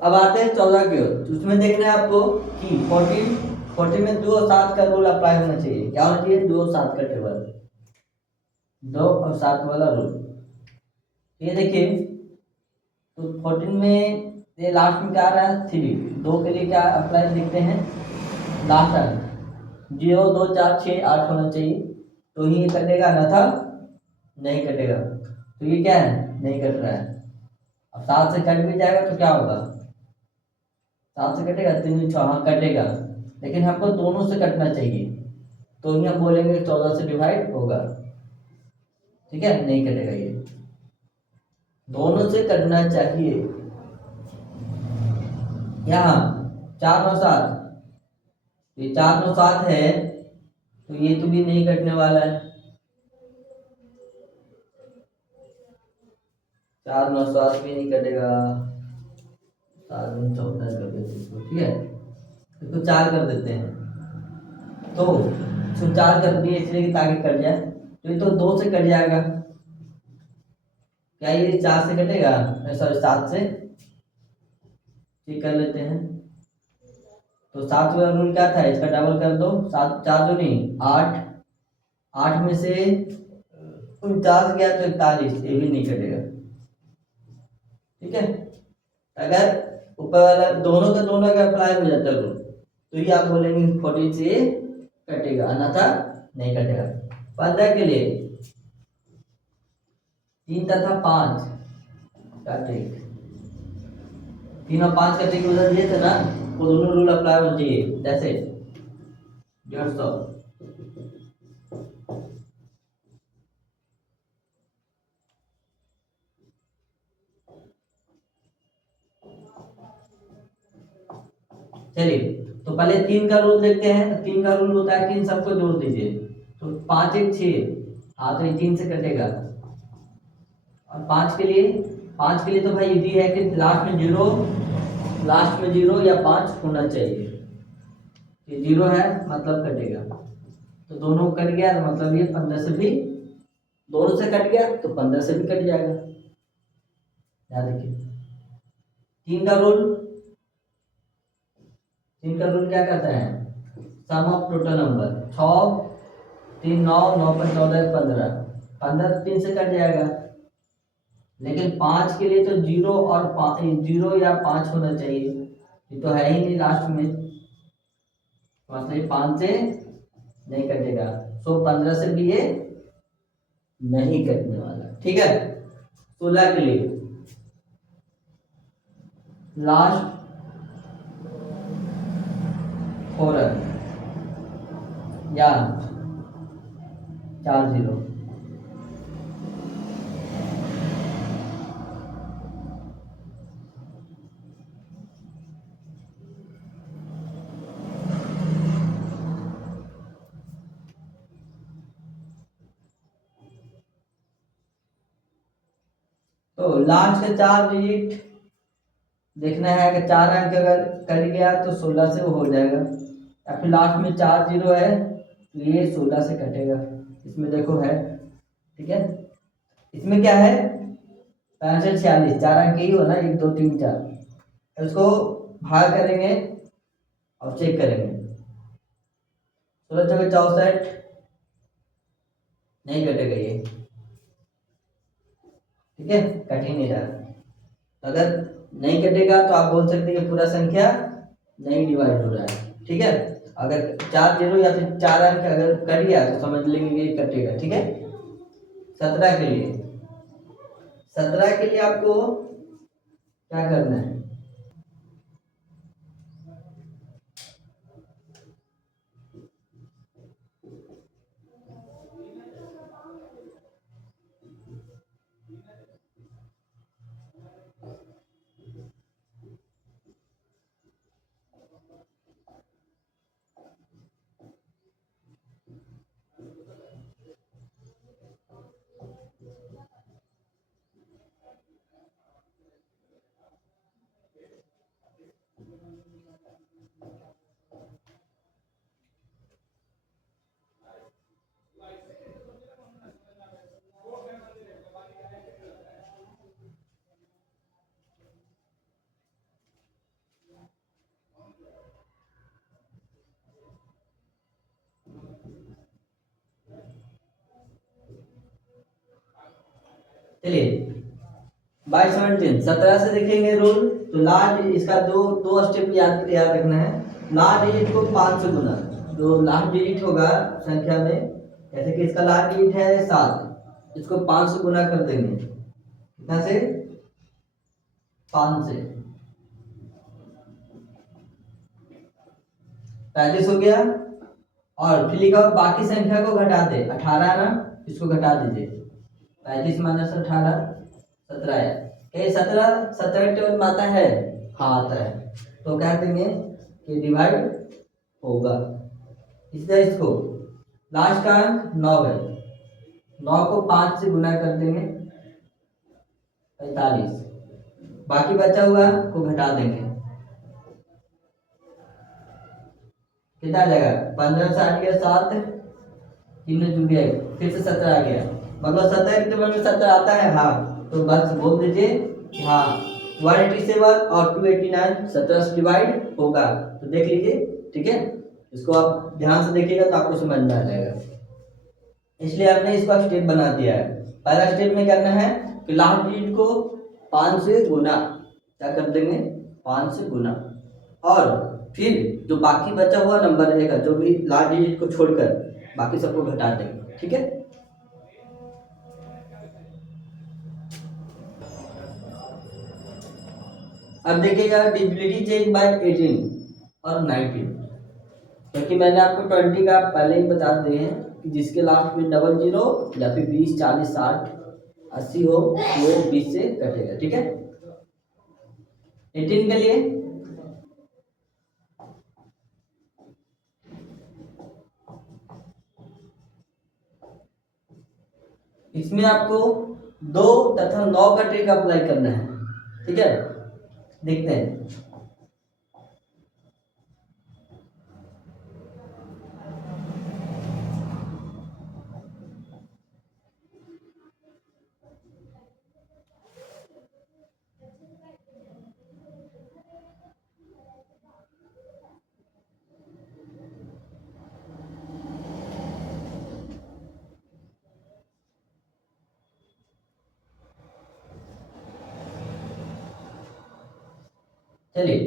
अब आते हैं 14 की ओर। तो उसमें देखना है आपको कि 14 में 2 और 7 का रूल अप्लाई होना चाहिए। क्या होना चाहिए, 2 और 7 का टेबल। 2 और 7 वाला रूल। ये देखिए, तो 14 में ये लास्ट में क्या आ रहा है 3, 2 के लिए क्या अप्लाई लिखते हैं लास्ट अंक 0 2 4 6 8 होना चाहिए, तो ये कटेगा ना था, नहीं कटेगा, तो ये क्या है नहीं कट रहा है। अब 7 से कट भी जाएगा तो क्या होगा, 7 से कटेगा 3 6, हाँ कटेगा, लेकिन हमको दोनों से कटना चाहिए, तो ही हम बोलेंगे 14 से डिवाइड होगा। ठीक है, नहीं कटेगा, ये दोनों से कटना चाहिए। यहाँ 4 9 7, ये 4 9 7 है, तो ये तो भी नहीं कटने वाला है, 4 9 7 भी नहीं कटेगा, 7 9 14 कर देते हैं इसको, ठीक है, इसको 4 कर देते हैं, तो इसको 4 कर दिए इसलिए कि ताकि कट जाए, तो ये तो 2 से कट जाएगा, क्या ये 4 से कटेगा, सॉरी 7 से, ठीक कर लेते हैं। तो 7 वाला रूल क्या था, इसका डबल कर दो, 7 4 दो नहीं 8, 8 में से 49 गया तो 41, ये भी नहीं कटेगा। ठीक है, अगर ऊपर वाला दोनों का दोनों का अप्लाई हो जाता है रूल, तो ये आप बोलेंगे 14 से कटेगा, अन्यथा नहीं कटेगा। 15 के लिए 3 तथा 5 का ट्रिक, 3 और 5 का ट्रिक उधर दिए थे ना, वो दोनों रूल अप्लाई होना चाहिए, जैसे 150, चलिए, तो पहले 3 का रूल देखते हैं। 3 का रूल होता है कि इन सबको जोड़ दीजिए, तो 5 1 6, हाँ तो ये 3 से कटेगा। और 5 के लिए, 5 के लिए तो भाई इजी है कि लास्ट में जीरो, लास्ट में जीरो या 5 होना चाहिए, ये जीरो है मतलब कटेगा, तो दोनों कट गया, तो मतलब ये 15 से भी, दोनों से कट गया तो 15 से भी कट जाएगा। याद रखिए, 3 का रूल, 3 का रूल क्या कहता है, सम ऑफ टोटल नंबर 6 3 9 9 पर 14 15, 15 तो 3 से कट जाएगा, लेकिन 5 के लिए तो जीरो और 0 या 5 होना चाहिए, ये तो है ही नहीं लास्ट में, मतलब ये 5 से नहीं कटेगा, सो 15 से भी ये नहीं कटने वाला। ठीक है, 16 के लिए लास्ट 4 या 4 0, तो लास्ट के 4 डिजिट देखना है, कि 4 अंक अगर कट गया तो 16 से वो हो जाएगा, या फिर लास्ट में 4 0 है तो ये 16 से कटेगा, इसमें देखो है। ठीक है, इसमें क्या है 65 46, 4 अंक ही हो ना, 1 2 3 4, इसको भाग करेंगे और चेक करेंगे, 16 चौके 64, नहीं कटेगा ये। ठीक है, कट ही नहीं रहा, तो अगर नहीं कटेगा तो आप बोल सकते हैं कि पूरा संख्या नहीं डिवाइड हो रहा है। ठीक है, अगर 4 0 या फिर 4 अंक अगर कट गया तो समझ लेंगे कि ये कटेगा। ठीक है, 17 के लिए, 17 के लिए आपको क्या करना है, चलिए बाई 17 17 से देखेंगे रूल। तो लास्ट इसका दो दो स्टेप याद रखना है। लास्ट डिजिट को 5 से गुना, जो लास्ट डिजिट होगा संख्या में, जैसे कि इसका लास्ट डिजिट है 7, इसको 5 से गुना कर देंगे। कितना से? 5 से। 35 हो गया। और फिर लिखा बाकी संख्या को घटा दे। 18 ना, इसको घटा दीजिए। 35 माइनस 18 17 आया। 17 टेबल में आता है? हाँ आता है। तो क्या देंगे कि डिवाइड होगा। इसलिए इसको लास्ट का अंक 9 है, 9 को 5 से गुना कर देंगे 45। बाकी बचा हुआ को घटा देंगे। कितना आ जाएगा? 15 से 8 गया 7, 3 जुड़ गया, फिर से 17 आ गया। मतलब 17 टेबल में 17 आता है। हाँ तो बस बोल दीजिए कि हाँ 187 और 289 17 से डिवाइड होगा। तो देख लीजिए, ठीक है। इसको आप ध्यान से देखिएगा तो आपको समझ में आ जाएगा। इसलिए आपने इसका स्टेप बना दिया है। पहला स्टेप में करना है कि लास्ट डिजिट को 5 से गुना, क्या कर देंगे? 5 से गुना। और फिर जो बाकी बचा हुआ नंबर रहेगा, जो भी लास्ट डिजिट को छोड़कर बाकी सबको घटा देंगे, ठीक है। अब देखिएगा डिविजिबिलिटी चेंज बाय 18 और 19, क्योंकि मैंने आपको 20 का पहले ही बता दिए हैं कि जिसके लास्ट में 00 या फिर 20 40 60 80 हो वो 20 से कटेगा, ठीक है। 18 के लिए इसमें आपको 2 तथा 9 का ट्रिक अप्लाई करना है, ठीक है। देखते हैं। चलिए,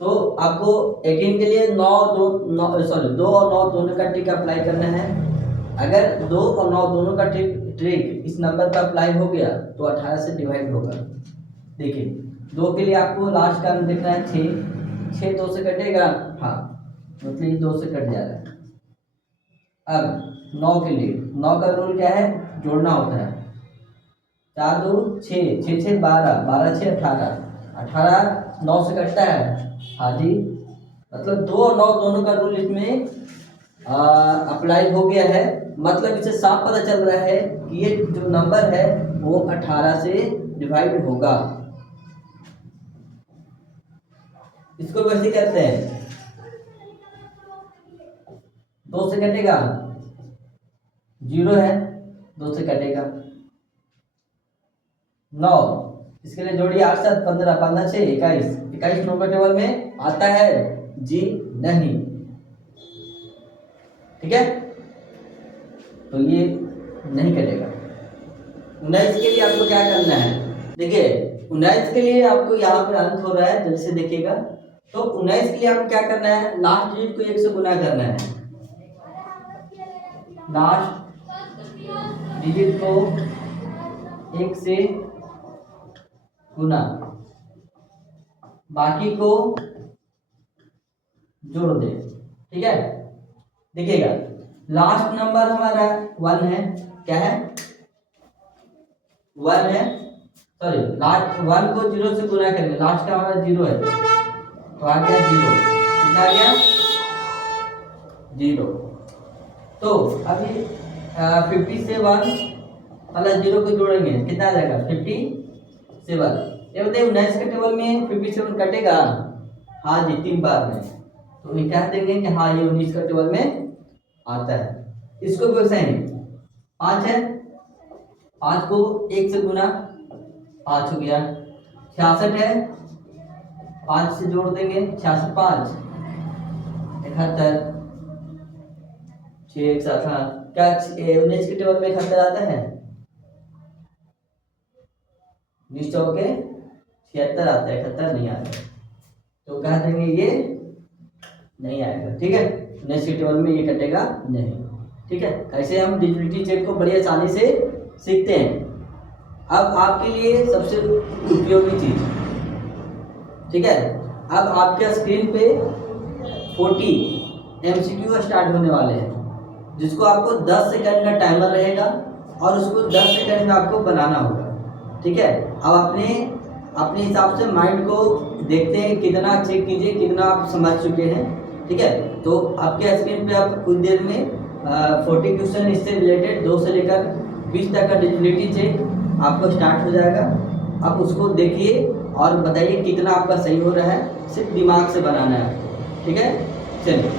तो आपको 18 के लिए 2 और 9 दोनों का ट्रिक अप्लाई करना है। अगर 2 और 9 दोनों का ट्रिक इस नंबर पर अप्लाई हो गया तो 18 से डिवाइड होगा। देखिए 2 के लिए आपको लास्ट का देखना है 6 2 से कटेगा, हाँ मतलब 2 से कट जा रहा है। अब 9 के लिए 9 का रूल क्या है? जोड़ना होता है। 4 2 6 6 6 12 12 6 18 18 9 से कटता है, हाँ जी। मतलब 2 और 9 दोनों का रूल इसमें अप्लाई हो गया है। मतलब इसे साफ पता चल रहा है कि ये जो नंबर है वो 18 से डिवाइड होगा। इसको वैसे कहते हैं 2 से कटेगा 0 है, 2 से कटेगा 9। इसके लिए जोड़िए 8 7 15 15 6 21 21 9 का टेबल में आता है जी नहीं, ठीक है। तो ये नहीं कटेगा। 19 के लिए आपको क्या करना है? देखिए 19 के लिए आपको यहाँ पर अंत हो रहा है, जल्दी से देखिएगा। तो 19 के लिए आपको क्या करना है? लास्ट डिजिट को 1 से गुना करना है। लास्ट डिजिट को 1 से गुना, बाकी को जोड़ दे, ठीक है। देखिएगा लास्ट नंबर हमारा 1 है, क्या है? 1 है, सॉरी लास्ट 1 को 0 से गुना करेंगे, लास्ट का हमारा 0 है तो आ गया 0। कितना आ गया? 0। तो अभी 57 वाला 0 को जोड़ेंगे, कितना आ जाएगा? 57। ये बताइए 19 के टेबल में 57 कटेगा? हाँ जी 3 बार में। तो ये कह देंगे कि हाँ ये 19 का टेबल में आता है। इसको भी वैसे ही 5 है, 5 को 1 से गुना 5 हो गया। 66 है, 5 से जोड़ देंगे 66 5 71 6 1 7। हाँ क्या 19 के टेबल में 71 आता है? 20 चौके 76 आता है, 71 नहीं आता, तो कह देंगे ये नहीं आएगा। ठीक है, नेक्स्ट टेबल में ये कटेगा नहीं। ठीक है, ऐसे हम डिजिबिलिटी चेक को बड़ी आसानी से सीखते हैं। अब आपके लिए सबसे उपयोगी चीज, ठीक है, अब आपके स्क्रीन पे 40 MCQ स्टार्ट होने वाले हैं, जिसको आपको 10 सेकंड का टाइमर रहेगा और उसको 10 सेकंड में आपको बनाना होगा। ठीक है, अब अपने हिसाब से माइंड को देखते हैं, कितना चेक कीजिए, कितना आप समझ चुके हैं। ठीक है, तो आपके स्क्रीन पे आप कुछ देर में 40 क्वेश्चन इससे रिलेटेड 2 से लेकर 20 तक का डिजिबिलिटी चेक आपको स्टार्ट हो जाएगा। आप उसको देखिए और बताइए कितना आपका सही हो रहा है, सिर्फ दिमाग से बनाना है। ठीक है, चलिए।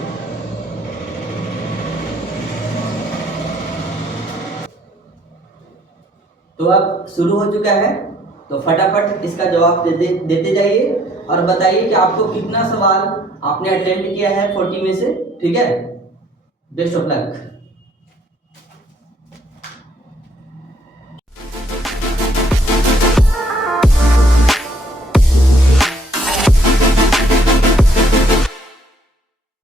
तो अब शुरू हो चुका है, तो फटाफट इसका जवाब देते जाइए और बताइए कि आपको कितना सवाल आपने अटेम्प्ट किया है 40 में से। ठीक है, बेस्ट ऑफ लक।